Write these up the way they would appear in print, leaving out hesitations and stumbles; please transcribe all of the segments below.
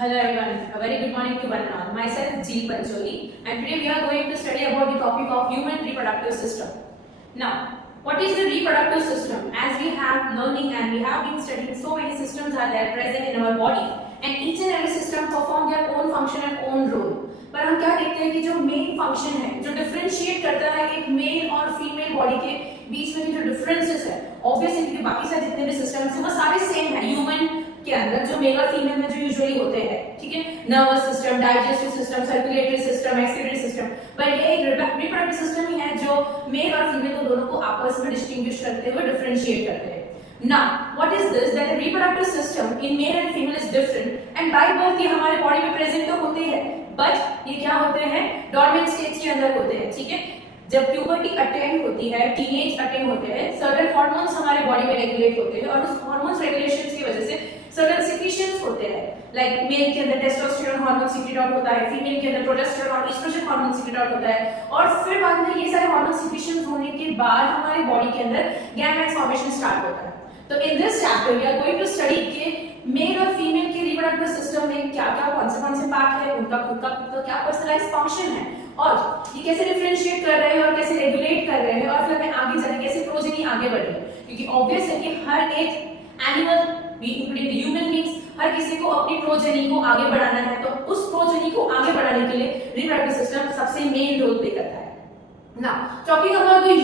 Hello everyone, a very good morning to one and all. Myself Jill Pancholi, and today we are going to study about the topic of human reproductive system. Now, what is the reproductive system? As we have learning and we have been studying, so many systems are there present in our body, and each and every system perform their own function and own role. पर हम क्या देखते हैं कि जो main function है, जो differentiate करता है एक मेल और फीमेल बॉडी के बीच में जो डिफरेंसेस है, ऑब्वियसली क्योंकि बाकी सारे जितने भी सिस्टम्स हैं वो सारे सेम है ह्यूमन के अंदर, जो मेल और फीमेल में जो यूजुअली होते हैं, ठीक है, nervous system, digestive system, circulatory system, excretory system, पर ये एक रिप्रोडक्टिव सिस्टम ही है जो मेल और फीमेल को दोनों को आपस में डिस्टिंग्विश करते हुए डिफरेंशिएट करते हैं. Now, what is this? That the reproductive system in male and female is different, and by birth ये हमारे बॉडी में प्रेजेंट तो होते हैं, बट ये क्या होते हैं, डॉर्मेंट स्टेज के अंदर होते हैं, ठीक है. जब प्यूबर्टी अटेंड होती है, टीनेज अटेंड होते हैं, सर्टेन हार्मोन्स हमारे बॉडी में रेगुलेट होते हैं, और उस हार्मोन्स रेगुलेशंस की वजह से सर्टेन सिक्रीशंस होते हैं. लाइक मेल के अंदर टेस्टोस्टेरोन हार्मोन सीक्रेट आउट होता है, फीमेल के अंदर प्रोजेस्टेरोन और एस्ट्रोजन हार्मोन सीक्रेट आउट होता है, और फिर बाद में ये सारे हार्मोन सीक्रेशंस होने के बाद हमारे बॉडी के अंदर गैमेट्स फॉर्मेशन स्टार्ट होता है. तो in this chapter we are going to study के मेल और फीमेल के रिप्रोडक्टिव सिस्टम में क्या-क्या कौन से पार्ट है, उनका खुद का क्या पर्सनलाइज्ड फंक्शन है, और ये कैसे डिफरेंशिएट कर रहे हैं और कैसे रेगुलेट कर रहे हैं, और फिर हमें आगे जाके कैसे प्रोजेनी आगे बढ़ी है. क्योंकि ऑब्वियस है कि हर एक एनिमल भी इंक्लूडिंग ह्यूमन बीइंग्स हर किसी को अपनी प्रोजेनी को आगे बढ़ाना है, तो उस प्रोजेनी को आगे बढ़ाने के लिए रिप्रोडक्टिव सिस्टम सबसे मेन रोल प्ले करता है. Now talking about the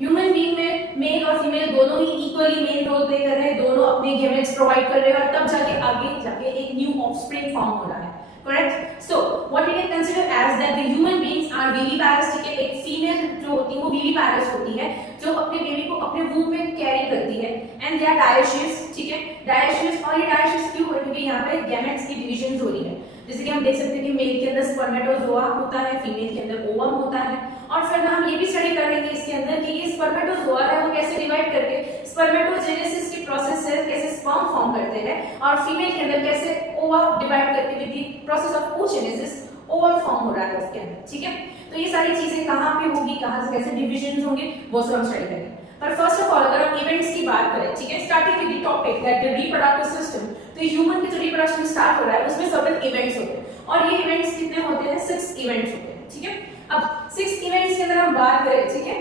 human being में मेल और फीमेल दोनों ही इक्वली मेन रोल प्ले कर रहे हैं, दोनों अपने गैमेट्स प्रोवाइड कर रहे हैं, और तब जाके आगे एक न्यू ऑफस्प्रिंग फॉर्म हो रहा है. Correct. So what we can consider as that the human beings are viviparous. ठीक है, एक फीमेल जो होती है वो विविपारस होती है, जो अपने बेबी को अपने वूम में कैरी करती है, एंड दे आर डायोशियस. ठीक है, डायोशियस. और ये डायोशियस क्यों हो रही है? क्योंकि यहाँ पे गैमेट्स की डिवीजन हो रही है. जैसे कि हम देख सकते हैं कि मेल के अंदर स्पर्मेटोजोआ होता है, फीमेल के अंदर ओवम होता है, और फिर हम ये भी स्टडी करेंगे इसके अंदर कि ये स्पर्मेटोजोआ है वो कैसे डिवाइड करके स्पर्मेटोजेनेसिस की प्रोसेस से कैसे स्पर्म फॉर्म करते हैं, और फीमेल के अंदर कैसे ओवा डिवाइड करके with the process of oogenesis ovum form हो रहा है उसके अंदर. ठीक है, तो ये सारी चीजें कहां पे होगी, कहां से कैसे डिवीजन होंगे, वो सब हम स्टडी करेंगे. पर फर्स्ट ऑफ ऑल अगर हम इवेंट्स की बात करें, ठीक है, starting with the topic that the reproductive system, तो ह्यूमन के जो रिप्रोडक्शन स्टार्ट हो रहा है उसमें सर्टेन इवेंट्स होते हैं, और ये इवेंट्स कितने होते हैं? 6 इवेंट्स होते हैं. ठीक है, अब 6 इवेंट्स के अंदर हम बात करें, ठीक है,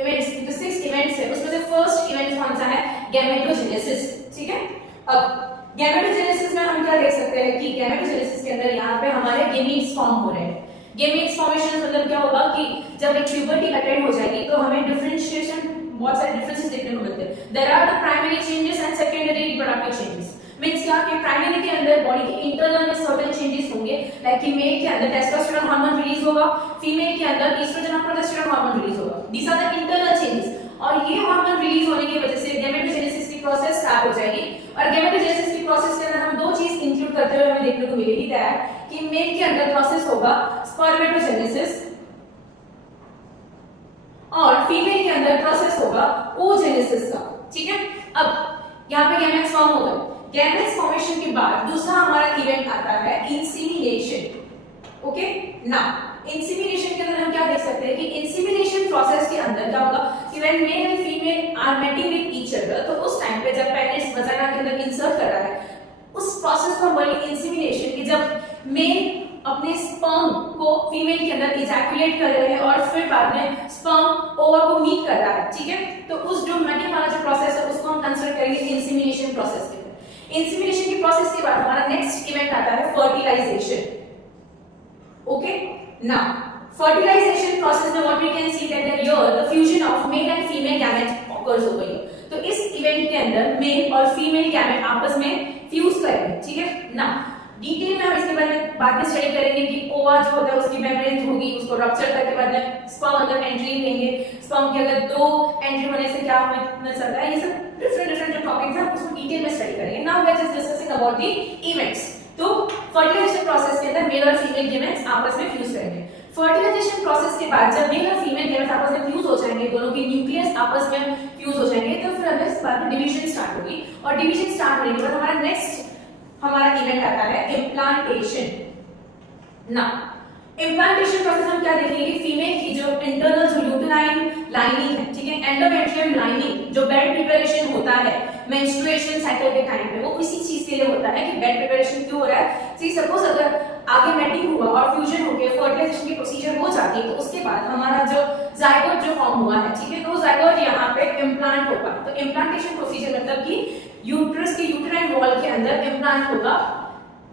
इवेंट्स जो 6 इवेंट्स है उसमें से फर्स्ट इवेंट कौन सा है? गैमेटोजेनेसिस. ठीक है, अब गैमेटोजेनेसिस में हम क्या देख सकते हैं कि गैमेटोजेनेसिस के अंदर यहाँ पे हमारे गेमीट्स फॉर्म हो रहे हैं. गेमीट्स फॉर्मेशन मतलब क्या होगा कि जब एक प्यूबर्टी अटेंड हो जाएगी तो हमें डिफरेंशिएशन, बहुत सारे डिफरेंसेस देखने को मिलते हैं. There are the primary changes and secondary reproductive changes. Means क्या कि प्राइमरी के अंदर बॉडी के इंटरनल में सर्टेन चेंजेस होंगे, लाइक कि मेल के अंदर टेस्टोस्टेरोन हार्मोन रिलीज होगा, फीमेल के अंदर एस्ट्रोजन और प्रोजेस्टेरोन हार्मोन रिलीज होगा. These are the internal changes, और ये हार्मोन रिलीज होने की वजह से गैमेटोजेनेसिस की प्रोसेस स्टार्ट हो जाएगी. और गैमेटोजेनेसिस की प्रोसेस के अंदर हम दो चीज इंक्लूड करते हुए हमें देखने को मिलेगी दैट कि मेल के अंदर प्रोसेस होगा स्पर्मेटोजेनेसिस, और फीमेल के अंदर प्रोसेस होगा oogenesis का. ठीक है, अब यहाँ पे गैमेट्स फॉर्म हो गए. गैमेट्स फॉर्मेशन के बाद दूसरा हमारा इवेंट आता है इंसेमिनेशन. ओके, नाउ इंसेमिनेशन के अंदर हम क्या देख सकते हैं कि इंसेमिनेशन प्रोसेस के अंदर क्या होगा कि when male and female are mating with each other, तो उस टाइम पे जब पेनिस वजाइना के अंदर इंसर्ट कर रहा है, उस प्रोसेस को बोलेंगे इंसेमिनेशन. कि जब मेल अपने स्पर्म को फीमेल के अंदर इजैकुलेट कर रहे हैं और फिर बाद में स्पर्म ओवा को मीट कर रहा है. ठीक है, तो उस जो मेटिंग वाला जो प्रोसेस है उसको हम कंसीडर करेंगे इंसेमिनेशन प्रोसेस के. इंसेमिनेशन की प्रोसेस के बाद हमारा नेक्स्ट इवेंट आता है fertilisation. Okay, now fertilisation process में what we can see that here the fusion of male and female gamete occurs over here. तो इस इवेंट के अंदर मेल और फीमेल गैमेट आपस में फ्यूज करेंगे. ठीक है, नाउ डिटेल में हम इसके बारे में बाद में स्टडी करेंगे कि ओवा जो होता है उसकी मेम्ब्रेन होगी, उसको रप्चर करके बाद में स्पर्म अंदर एंट्री लेंगे. स्पर्म के अगर 2 एंट्री होने से क्या हमें मिल सकता है, ये सब डिफरेंट जो टॉपिक्स हैं उसको डिटेल में स्टडी करेंगे. Now let's just discussing about the events. तो फर्टिलाइजेशन प्रोसेस के अंदर मेल और फीमेल गैमेट्स आपस में फ्यूज करेंगे. फर्टिलाइजेशन प्रोसेस के बाद जब मेल और फीमेल गैमेट्स आपस में फ्यूज हो जाएंगे, दोनों के न्यूक्लियस आपस में फ्यूज हो जाएंगे, तो फिर अगले बाद डिवीजन स्टार्ट होगी, और डिवीजन स्टार्ट होने के बाद हमारा नेक्स्ट इवेंट आता है इम्प्लांटेशन. ना इम्प्लांटेशन प्रोसेस हम क्या देखेंगे कि फीमेल की जो इंटरनल जो यूटेराइन लाइनिंग है, ठीक है, एंडोमेट्रियम लाइनिंग, जो बेड प्रिपरेशन होता है मेंस्ट्रुएशन साइकिल के टाइम पे, वो इसी चीज चीज के लिए होता है कि बेड प्रिपरेशन क्यों हो रहा है। सी सपोज अगर आगे मैटिंग हुआ और फ्यूजन होकर फर्टिलाइजेशन की प्रोसीजर हो जाती है तो उसके बाद हमारा जो जायगोट जो फॉर्म हुआ है, ठीक है, तो जायगोट यहाँ पे इम्प्लांट होगा। तो इम्प्लांटेशन प्रोसीजर मतलब कि यूट्रस के यूट्राइन वॉल के अंदर इम्प्लांट होगा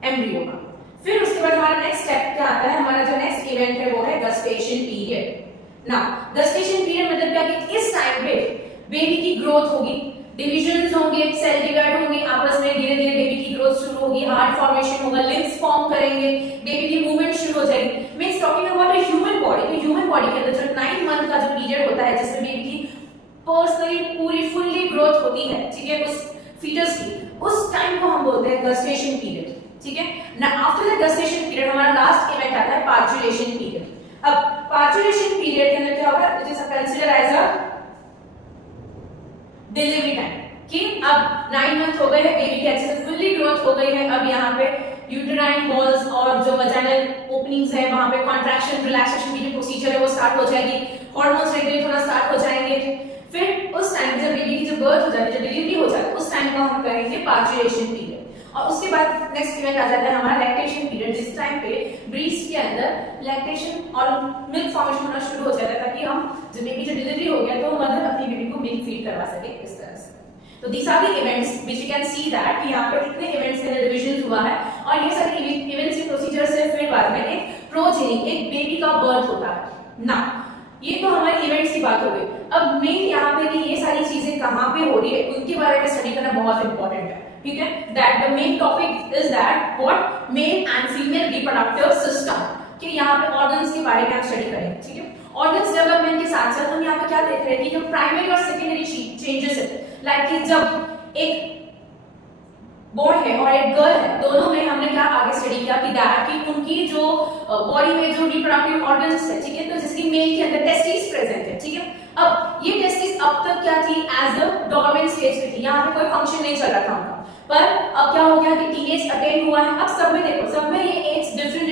एम्ब्रियो का। फिर उसके बाद हमारा नेक्स्ट स्टेप क्या आता है, हमारा जो नेक्स्ट इवेंट है वो है गस्टेशन पीरियड। ना गस्टेशन पीरियड मतलब क्या कि इस टाइम पे बेबी की ग्रोथ होगी, डिविजन्स होंगे, सेल डिवाइड होंगे, आपस में धीरे धीरे बेबी की ग्रोथ शुरू होगी, हार्ट फॉर्मेशन होगा, लिम्स फॉर्म करेंगे, बेबी की मूवमेंट शुरू हो जाएगी। Means talking about a human body, तो ह्यूमन बॉडी के अंदर जो 9 मंथ का जो पीरियड होता है जिसमें बेबी की पर्सनली पूरी फुल्ली ग्रोथ होती है, ठीक है, उस फीटस की, उस टाइम को हम बोलते हैं गस्टेशन पीरियड, ठीक है ना। आफ्टर द गस्टेशन पीरियड हमारा लास्ट इवेंट आता है पार्चुलेशन पीरियड। अब पार्चुलेशन पीरियड के अंदर क्या होगा, it is consider as a delivery time कि अब 9 मंथ हो गए हैं, बेबी की अच्छे से फुल्ली ग्रोथ हो गई है। अब यहाँ पे यूटेराइन वॉल्स और जो वजाइनल ओपनिंग्स है वहां पे कॉन्ट्रैक्शन रिलैक्सेशन की जो प्रोसीजर है वो स्टार्ट हो जाएगी, हार्मोन्स रेगुलेट होना स्टार्ट हो जाएंगे। फिर उस टाइम जब बेबी की जो बर्थ हो जाती है, जो डिलीवरी हो जाती है, उस टाइम को हम करेंगे पार्चुलेशन पीरियड। और उसके बाद नेक्स्ट इवेंट आ जाता है हमारा लैक्टेशन पीरियड, जिस टाइम पे ब्रीस्ट के अंदर लैक्टेशन और मिल्क फॉर्मेशन होना शुरू हो जाता है ताकि हम जब बेबी जो डिलीवरी हो गया तो मदर अपनी बेबी को मिल्क फीड करवा सके इस तरह से। तो these are the events which you can see that कि यहाँ पे कितने इवेंट्स के डिविजन हुआ है और ये सारे इवेंट्स के प्रोसीजर से फिर बाद में एक प्रोजेनी, एक बेबी का बर्थ होता है ना। ये तो हमारे इवेंट्स की बात हो गई। अब मेन यहाँ पे कि ये सारी चीजें कहाँ पे हो रही है उनके बारे में स्टडी करना बहुत इंपॉर्टेंट है, ठीक है। That the main topic is that what mail and female reproductive system, कि यहाँ पे ऑर्गन्स के बारे में हम स्टडी करेंगे, ठीक है। ऑर्गन्स डेवलपमेंट के साथ साथ हम यहाँ पे क्या देख रहे हैं कि जो प्राइमरी और सेकेंडरी चेंजेस है, लाइक कि जब एक बॉय है और एक गर्ल है, दोनों में हमने क्या आगे स्टडी किया कि दैट कि उनकी जो बॉडी में जो रिप्रोडक्टिव ऑर्गन्स है, ठीक है, तो जिसकी मेल के अंदर टेस्टिस प्रेजेंट है, ठीक है। अब ये टेस्टिस अब तक क्या थी, एज अ डोर्मेंट स्टेज पे थी, यहाँ पे कोई फंक्शन नहीं चल रहा था उनका, पर अब क्या हो गया कि टीनेज अटेन हुआ है। अब सब में देखो, सब में ये एज डिफरेंट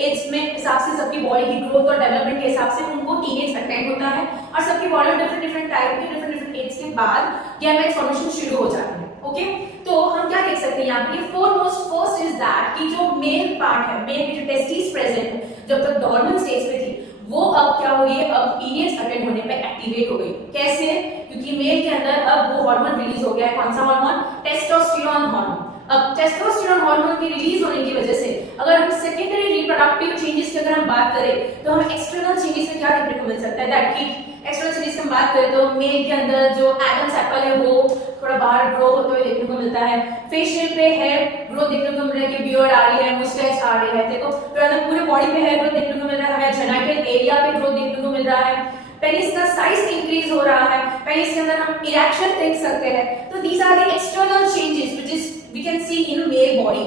एज में हिसाब से सबकी बॉडी की ग्रोथ और डेवलपमेंट के हिसाब से उनको टीनेज अटेन होता है और सबकी बॉडी डिफरेंट टाइप की डिफरेंट एज के बाद गैमेट फॉर्मेशन शुरू हो जाती है। ओके, तो हम क्या देख सकते हैं यहाँ पे, फर्स्ट इज दैट कि जो मेल पार्ट है, मेल की जो टेस्टिस प्रेजेंट है जब तक डोर्मेंट स्टेज पे थी, वो अब क्या हो गई, अब टीनेज अटेन होने पे एक्टिवेट हो गई। कैसे? क्योंकि मेल के अंदर अब वो हार्मोन रिलीज हो गया है। कौन सा हार्मोन? Testosterone hormone. अब टेस्टोस्टेरोन हार्मोन की रिलीज होने की वजह से अगर हम सेकेंडरी रिप्रोडक्टिव चेंजेस की अगर हम बात करें तो हमें एक्सटर्नल चेंजेस में क्या देखने को मिल सकता है, दैट कि एक्सटर्नल चेंजेस की हम बात करें तो मेल के अंदर जो एडम एप्पल है वो थोड़ा बाहर ग्रो होते हुए देखने को मिलता है। फेशियल पे हेयर ग्रोथ देखने को मिल रहा है कि बियर्ड आ रही है, मुस्टैच आ रही है, देखो फिर पूरे बॉडी पे हेयर ग्रोथ देखने को मिल रहा है, हमें जेनिटल एरिया पे ग्रोथ देखने को मिल रहा है, पेनिस का साइज इंक्रीज हो रहा है, पेनिस के अंदर हम इरेक्शन देख सकते हैं। तो these are the external changes which is we can see in male body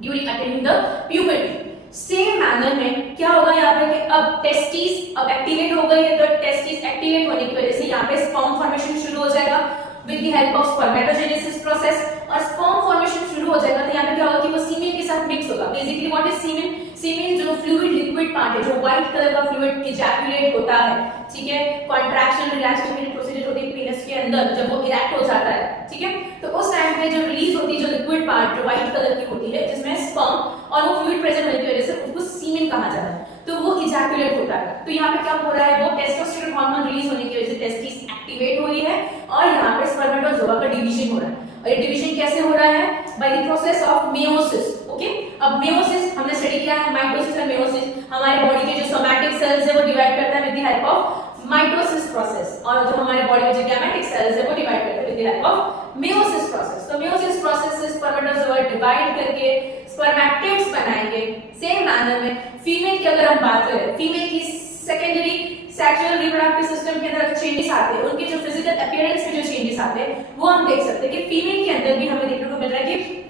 during attaining the puberty. Same manner में क्या होगा यहाँ पे कि अब टेस्टिस अब एक्टिवेट हो गई है, तो टेस्टिस एक्टिवेट होने की वजह से यहाँ पे स्पर्म फॉर्मेशन शुरू हो जाएगा with the help of spermatogenesis process, और स्पर्म फॉर्मेशन शुरू हो जाएगा तो यहाँ पे क्या होगा कि वो सीमेन के साथ मिक्स होगा। बेसिकली व्हाट इज सीमेन? सीमेन जो फ्लूइड लिक्विड पार्ट है, जो व्हाइट कलर का फ्लूइड इजैकुलेट होता है, ठीक है, कॉन्ट्रैक्शन रिलैक्सेशन की प्रोसीजर होती है पेनिस के अंदर जब वो इरेक्ट हो जाता है, ठीक है, तो उस टाइम पे जो रिलीज होती है जो लिक्विड पार्ट जो व्हाइट कलर की होती है जिसमें स्पर्म और वो फ्लूइड प्रेजेंट होने की वजह से उसको सीमेन कहा जाता है, तो वो इजैकुलेट होता है। तो यहाँ पे क्या हो रहा है, वो टेस्टोस्टेरोन हार्मोन रिलीज होने की वजह से टेस्टिस एक्टिवेट हो रही है और यहाँ पे स्पर्मेटोजोआ का डिवीजन हो रहा है। और ये डिवीजन कैसे हो रहा है? Bye the process of meiosis. Okay, अब मेयोसिस हमने स्टडी किया है, माइटोसिस और मेयोसिस। हमारे बॉडी के जो सोमैटिक सेल्स है वो डिवाइड करता है with the help of mitosis process, और जो हमारे बॉडी में जो गैमेटिक सेल्स है वो डिवाइड करते हैं with the help of meiosis process. तो मेयोसिस प्रोसेस से स्पर्मेटोजोआ डिवाइड करके स्पर्मैटिड्स बनाएंगे। सेम मैनर में फीमेल की अगर हम बात करें, फीमेल की सेकेंडरी सेक्सुअल रिप्रोडक्टिव सिस्टम के अंदर चेंजेस आते हैं, उनके जो फिजिकल अपीयरेंस में जो चेंजेस आते हैं वो हम देख सकते हैं कि फीमेल के अंदर भी हमें देखने को मिल रहा है कि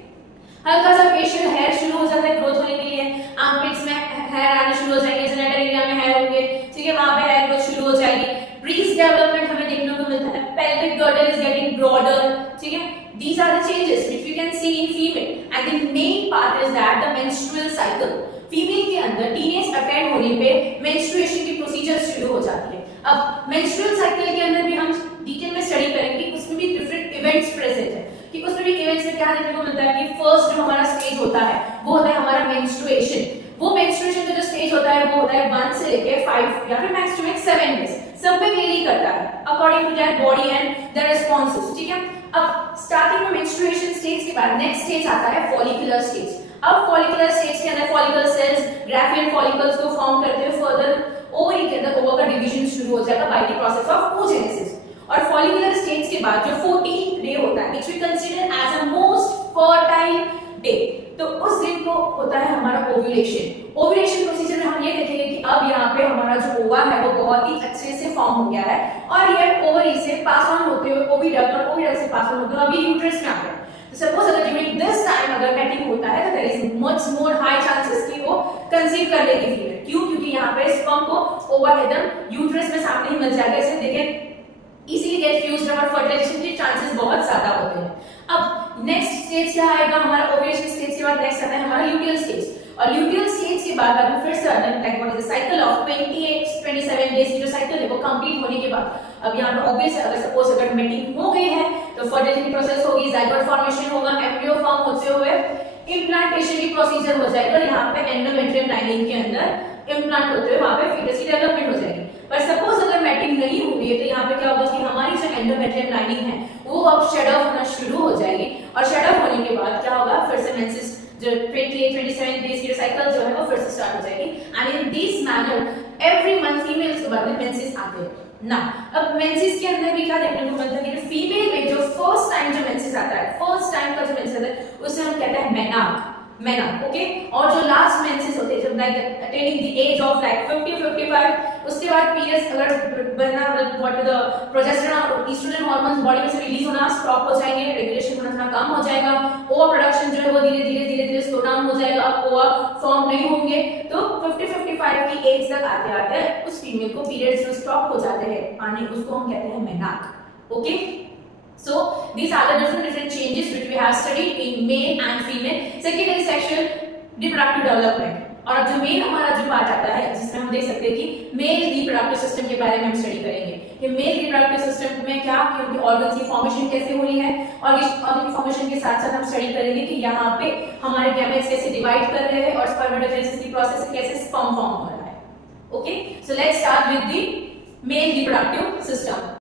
हल्का सा फेशियल हेयर शुरू हो जाता है ग्रोथ होने के लिए, आर्मपिट्स में हेयर आने शुरू हो जाएंगे, जेनिटल एरिया में हेयर होंगे, ठीक है, वहां पे हेयर ग्रोथ शुरू हो जाएगी। ब्रीस्ट डेवलपमेंट हमें देखने को मिलता है, pelvic girdle is getting broader, ठीक है। These are the changes which we can see in female, and the main part is that the menstrual cycle. Female के अंदर टीनेज अटेन होने पे मेंस्ट्रुएशन की प्रोसीजर शुरू हो जाती है। अब मेंस्ट्रुअल साइकिल के अंदर भी हम डिटेल में स्टडी करेंगे, उसमें भी डिफरेंट इवेंट्स प्रेजेंट है कि उसमें भी इवेंट्स में क्या देखने को मिलता है कि फर्स्ट जो हमारा स्टेज होता है वो होता है हमारा मेंस्ट्रुएशन। वो मेंस्ट्रुएशन का जो स्टेज होता है वो होता है 1 से लेके 5 या फिर मैक्स टू मैक्स 7 डेज, सब पे वेरी करता है according to their body and their responses, ठीक है। अब स्टार्टिंग में मेंस्ट्रुएशन स्टेज के बाद नेक्स्ट स्टेज आता है फॉलिकुलर स्टेज। अब फॉलिकुलर स्टेज के अंदर फॉलिकल सेल्स ग्राफियन फॉलिकल्स को फॉर्म करते हैं, फर्दर ओवरी के अंदर ओवर का डिवीजन शुरू हो जाएगा by the process of oogenesis। और फॉलिकुलर स्टेज के बाद जो 14th डे होता है which we consider as a most fertile day, तो उस दिन को होता है हमारा ओव्यूलेशन। ओव्यूलेशन प्रोसीजर में हम ये देखेंगे कि अब यहाँ पे हमारा जो ओवा है वो बहुत ही अच्छे से फॉर्म हो गया है और ये ओवरी से पास ऑन होते हुए ओविडक्ट और ओविडक्ट से पास ऑन होते हुए अभी यूट्रस में आ गया। सपोज अगर ड्यूरिंग दिस टाइम अगर मैटिंग होता है तो there is much more high chances कि वो कंसीव कर लेगी फीमेल। क्यों? क्योंकि यहाँ पे स्पर्म को ओवा एकदम यूट्रस में सामने ही मिल जाएगा, इससे they can easily get fused और फर्टिलाइजेशन के चांसेस बहुत ज्यादा होते हैं। अब नेक्स्ट स्टेज क्या आएगा हमारा ओव्यूलेशन स्टेज के बाद नेक्स्ट आता है हमारा ल्यूटियल स्टेज। और ल्यूटियल स्टेज के बाद अभी फिर से like what is the cycle of 27 days की जो साइकिल है वो कंप्लीट होने के बाद अब यहाँ पे ऑब्वियस अगर सपोज अगर मेटिंग हो गई है तो फर्टिलिटी प्रोसेस होगी, जाइगोट फॉर्मेशन होगा, एम्ब्रियो फॉर्म होते हुए इम्प्लांटेशन की प्रोसीजर हो जाएगा और यहाँ पे एंडोमेट्रियम लाइनिंग के अंदर इम्प्लांट होते हुए वहां पे फीटस की डेवलपमेंट हो जाएगी। पर सपोज अगर मैटिंग नहीं हुई है तो यहाँ पे क्या होगा कि हमारी जो एंडोमेट्रियम लाइनिंग है वो अब शेड ऑफ होना शुरू हो जाएगी और शेड ऑफ होने के बाद क्या होगा फिर से मेंसेस जो 27 डेज की साइकिल जो है वो फिर से स्टार्ट हो जाएगी and in this manner every month females के बाद में मेंसेस आते हैं ना। अब मेंसेस के अंदर भी क्या देखने को मिलता है कि फीमेल में जो फर्स्ट टाइम जो मेंसेस आता है, फर्स्ट टाइम का जो मेंसेस आता है उसे हम कहते हैं मेनार्क, ओके। और जो लास्ट मेंसेस होते हैं जब like attaining the age of like 50-55 उसके बाद पीरियड्स अगर बनना व्हाट द प्रोजेस्टेरोन और एस्ट्रोजन हार्मोन्स बॉडी में से रिलीज होना स्टॉप हो जाएंगे, रेगुलेशन होना थोड़ा कम हो जाएगा, ओवर प्रोडक्शन जो है वो धीरे धीरे स्लो डाउन हो जाएगा, अब ओवर फॉर्म नहीं होंगे तो 50-55 की एज तक आते आते उस फीमेल को पीरियड्स जो स्टॉप हो जाते हैं आने, उसको हम कहते हैं menarche, okay. So these are the different changes which we have studied in male and female secondary sexual reproductive development। और अब जो मेन हमारा जो पार्ट आता है जिसमें हम देख सकते हैं कि मेल रिप्रोडक्टिव सिस्टम के बारे में हम स्टडी करेंगे कि मेल रिप्रोडक्टिव सिस्टम में क्या उनकी ऑर्गन्स की फॉर्मेशन कैसे हो रही है और इस ऑर्गन की फॉर्मेशन के साथ साथ हम स्टडी करेंगे कि यहाँ पे हमारे गैमेट्स कैसे डिवाइड कर रहे हैं और स्पर्मेटोजेनेसिस की प्रोसेस से कैसे स्पर्म फॉर्म हो रहा है, okay. So let's start with the male reproductive system.